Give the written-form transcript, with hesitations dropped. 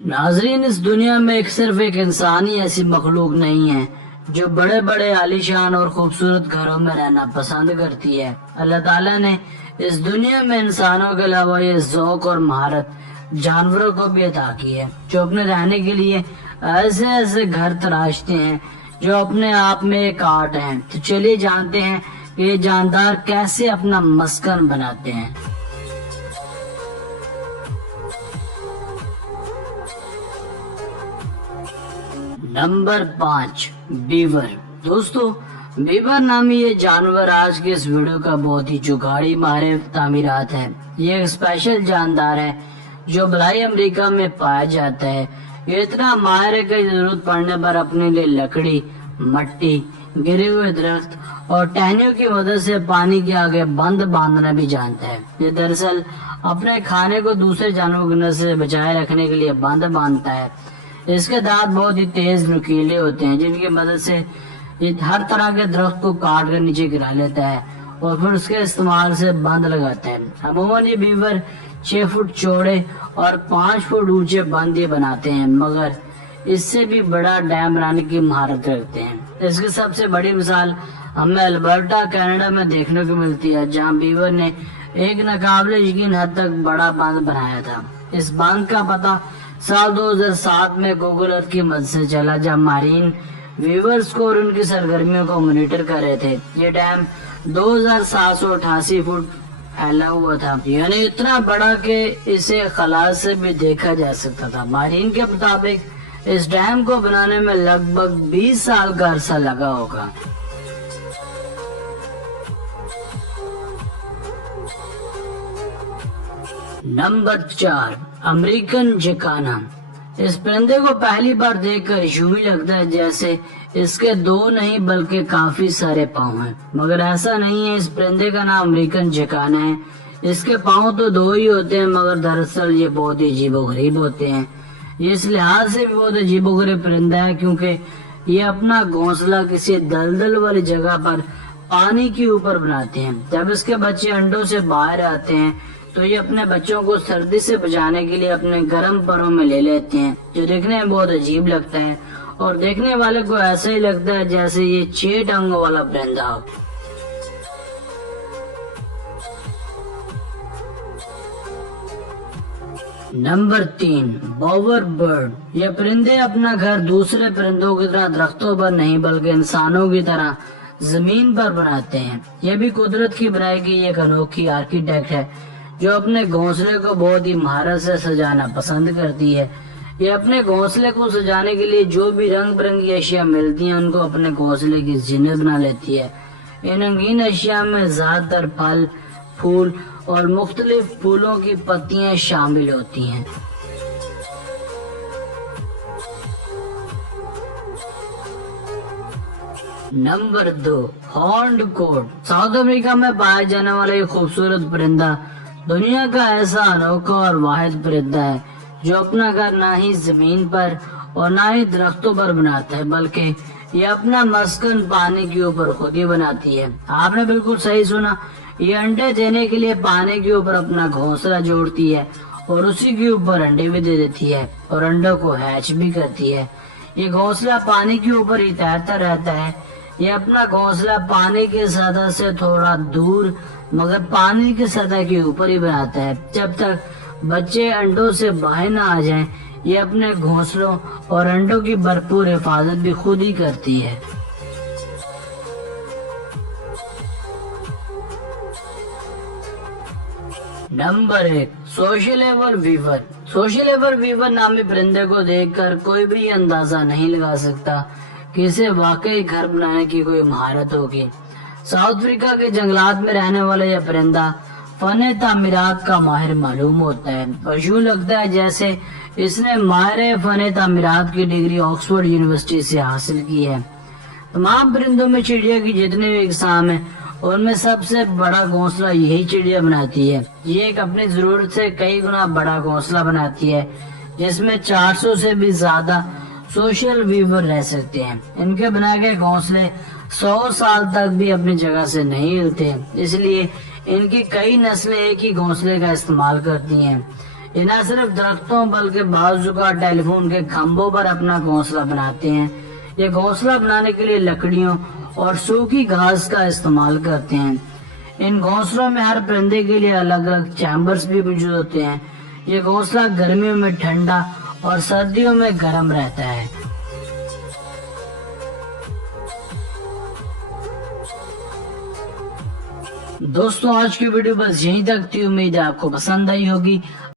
नाजरीन, इस दुनिया में सिर्फ एक इंसान ही ऐसी मखलूक नहीं है जो बड़े बड़े आलीशान और खूबसूरत घरों में रहना पसंद करती है। अल्लाह ताला ने इस दुनिया में इंसानों के अलावा ये ज़ौक और महारत जानवरों को भी अता की है, जो अपने रहने के लिए ऐसे ऐसे घर तराशते हैं जो अपने आप में एक आर्ट है। तो चलिए जानते हैं कि ये जानदार कैसे अपना मस्कन बनाते हैं। Number 5, beaver. दोस्तों, बीवर नामी ये जानवर आज के इस वीडियो का बहुत ही जुगाड़ी मारे तामीरात है। ये एक स्पेशल जानदार है जो बलाई अमेरिका में पाया जाता है। ये इतना माहिर है कि जरूरत पड़ने पर अपने लिए लकड़ी, मट्टी, गिरे हुए दरख्त और टहनियों की मदद से पानी के आगे बंद बांधना भी जानता है। ये दरअसल अपने खाने को दूसरे जानवरों की नजर से बचाए रखने के लिए बंद बांधता है। इसके दांत बहुत ही तेज नुकीले होते हैं, जिनकी मदद से ये हर तरह के दरख्त को काट कर नीचे गिरा लेता है और फिर उसके इस्तेमाल से बंद लगाता है। अमूमन ये बीवर 6 फुट चौड़े और 5 फुट ऊंचे बंद ये बनाते हैं, मगर इससे भी बड़ा डैम बनाने की महारत रखते हैं। इसकी सबसे बड़ी मिसाल हमें अल्बर्टा, कनाडा में देखने को मिलती है, जहाँ बीवर ने एक नाकाबिले यकीन हद तक बड़ा बांध बनाया था। इस बांध का पता साल 2007 में गूगल अर्थ की मदद से चला, जब मारीन वीवर्स को और उनकी सरगर्मियों को मॉनिटर कर रहे थे। ये डैम 2788 फुट फैला हुआ था, यानी इतना बड़ा कि इसे खला से भी देखा जा सकता था। मारीन के मुताबिक इस डैम को बनाने में लगभग 20 साल का अरसा लगा होगा। Number 4, American जकाना। इस परिंदे को पहली बार देखकर यूं ही लगता है जैसे इसके 2 नहीं बल्कि काफी सारे पाँव हैं, मगर ऐसा नहीं है। इस परिंदे का नाम अमेरिकन जकाना है। इसके पाँव तो 2 ही होते हैं, मगर दरअसल ये बहुत ही अजीबोगरीब होते हैं। ये इस लिहाज से भी बहुत अजीबोगरीब परिंदा है क्योंकि ये अपना घोंसला किसी दलदल वाली जगह पर पानी के ऊपर बनाते हैं। जब इसके बच्चे अंडों से बाहर आते हैं तो ये अपने बच्चों को सर्दी से बचाने के लिए अपने गर्म परों में ले लेते हैं, जो देखने में बहुत अजीब लगता है और देखने वाले को ऐसा ही लगता है जैसे ये 6 टांगों वाला परिंदा हो। Number 3, बोवर bird. ये परिंदे अपना घर दूसरे परिंदों की तरह दरख्तों पर नहीं बल्कि इंसानों की तरह जमीन पर बनाते हैं। यह भी कुदरत की बनाई गई एक अनोखी आर्किटेक्ट है जो अपने घोंसले को बहुत ही महारत से सजाना पसंद करती है। ये अपने घोंसले को सजाने के लिए जो भी रंग बिरंगी अशिया मिलती हैं उनको अपने घोंसले की जीनत बना लेती है। इन रंगीन अशिया में ज्यादातर फल, फूल और मुख्तलिफ फूलों की पत्तियां शामिल होती हैं। Number 2, horned coat. South America में पाया जाने वाला ये खूबसूरत परिंदा दुनिया का ऐसा अनोखा और वाहिद परिंदा है जो अपना घर ना ही जमीन पर और ना ही दरख्तों पर बनाता है, बल्कि ये अपना मस्कन पानी के ऊपर खुद ही बनाती है। आपने बिल्कुल सही सुना, ये अंडे देने के लिए पानी के ऊपर अपना घोंसला जोड़ती है और उसी के ऊपर अंडे भी दे देती है और अंडों को हैच भी करती है। ये घोंसला पानी के ऊपर ही तैरता रहता है। ये अपना घोंसला पानी के सतह से थोड़ा दूर मगर पानी की सतह के ऊपर ही बनाता है। जब तक बच्चे अंडों से बाहर ना आ जाएं, ये अपने घोंसलों और अंडों की भरपूर हिफाजत भी खुद ही करती है। Number 1, sociable weaver. Sociable weaver नामी परिंदे को देखकर कोई भी ये अंदाजा नहीं लगा सकता कि इसे वाकई घर बनाने की कोई महारत होगी। साउथ अफ्रीका के जंगलात में रहने वाला यह परिंदा फन तामीरात का माहिर मालूम होता है और यूं लगता है जैसे इसने माहिर फन तामीरात की डिग्री ऑक्सफोर्ड यूनिवर्सिटी से हासिल की है। तमाम परिंदों में चिड़िया की जितनी भी इकसाम है उनमें सबसे बड़ा घोंसला यही चिड़िया बनाती है। ये एक अपनी जरूरत से कई गुना बड़ा घोंसला बनाती है जिसमें 400 से भी ज्यादा सोशल वीवर रह सकते हैं। इनके बनाए गए घोंसले 100 साल तक भी अपनी जगह से नहीं हिलते, इसलिए इनकी कई नस्लें एक ही घोंसले का इस्तेमाल करती हैं। یہ نہ صرف درختوں بلکہ بعض اوقات ٹیلی فون کے کھمبوں پر اپنا گھونسلہ بناتے ہیں۔ یہ گھونسلہ بنانے کے لیے لکڑیوں اور سوکھی گھاس کا استعمال کرتے ہیں۔ ان گھونسلوں میں ہر پرندے کے لیے الگ الگ چیمبرز بھی موجود ہوتے ہیں۔ یہ گھونسلہ گرمیوں میں ٹھنڈا اور سردیوں میں گرم رہتا ہے۔ دوستوں آج کی ویڈیو بس یہیں تک تھی، امید ہے آپ کو پسند آئی ہوگی۔